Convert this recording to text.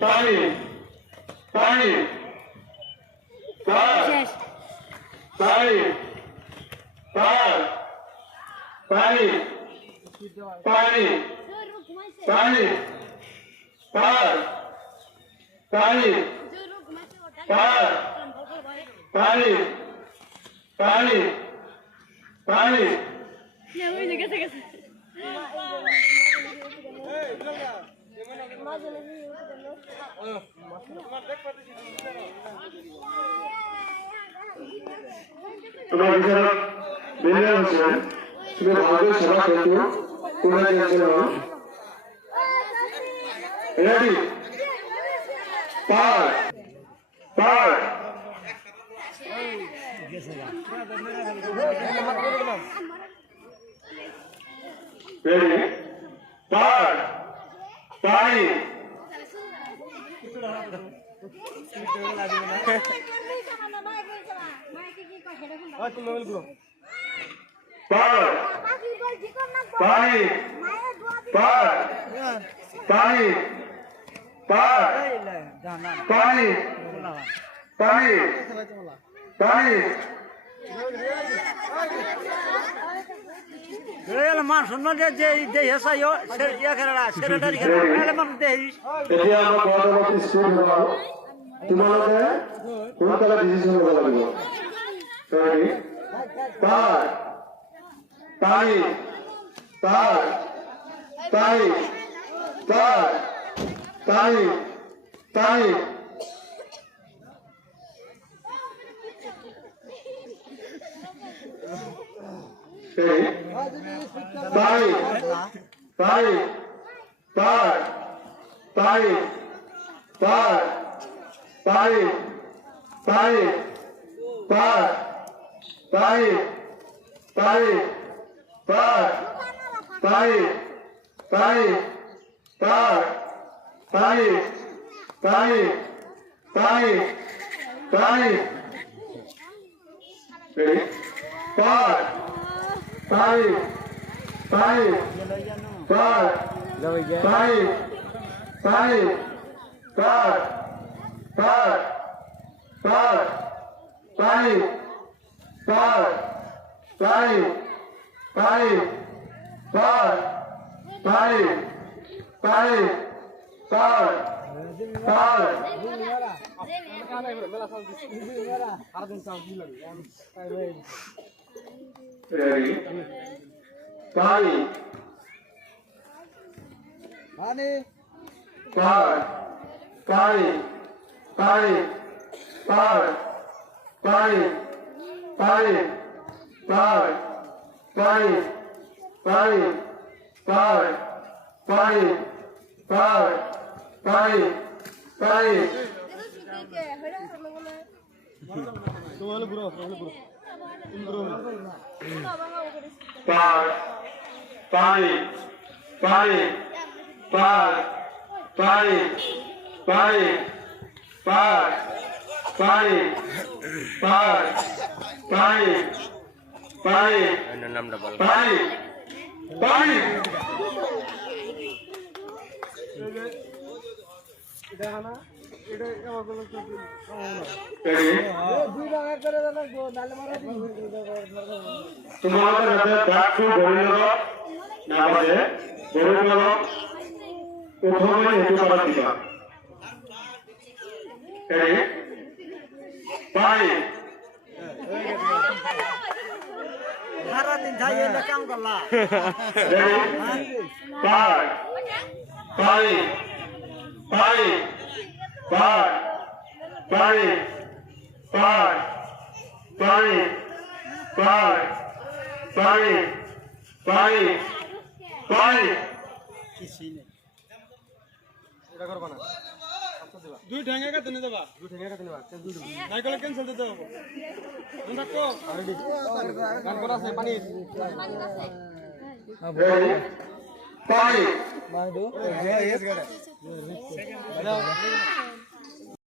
পানি পানি পার পানি পার পানি পানি পানি পার পানি পার পানি পানি পানি তোমার বিচারক বেরিয়ে আসছেন তুমি ভাগ্যের সেবা কিন্তু কোথায় যাচ্ছিল রেডি পার পার রেডি পার পানি পার পানি পার পানি পার পানি পানি পানি মান শুনো যে যে হেসাইও সে ইয়া খেলা সেটারি খেলা মান দেই এতিয়া আমাৰ পৰৱৰ্তী স্কুল হ'ব তোমালোকে সোনকালে ডিচিশ্যন ল'ব লাগিব ৰেডি পাৰ পানী পাৰ পানী পাৰ পানী পানী ৰেডি পানী পানী পাৰ পানী পাৰ পানী পানী পাৰ পানী পানী পাৰ পানী পানী পাৰ পানী পানী পানী পানী পাৰ পানী পানী পাৰ পানী পানী পাৰ পাৰ পাৰ পানী পাৰ পানী পানী পাৰ পানী পানী পাৰ পাৰ রেডি পানি পানি পার পানি পানি পার পানি পানি পার পানি পানি পার পানি পার পানি পানি পার পানি পানি পার পানি পানি পার পানি পার পানি পানি পানি পানি তোমাদের হাতে ব্যাগটো ধরে নেব না বাজে ধরে নেব প্রথমে হেতু করা দিবা এই পানি সারা দিন যাইয়ে না কাম করলা পার পানি পানি পার পানি পার পানি পার পানি পানি পানি এটা করবা না দুই ঠ্যাঙ্গা কাটে নিয়ে যাবা দুই ঠ্যাঙ্গা কাটে নিবা নাই কলে ক্যান্সেল দিতে হবে মন থাকো রেডি গান করা আছে পানি রেডি পানি মাই দো সেকেন্ড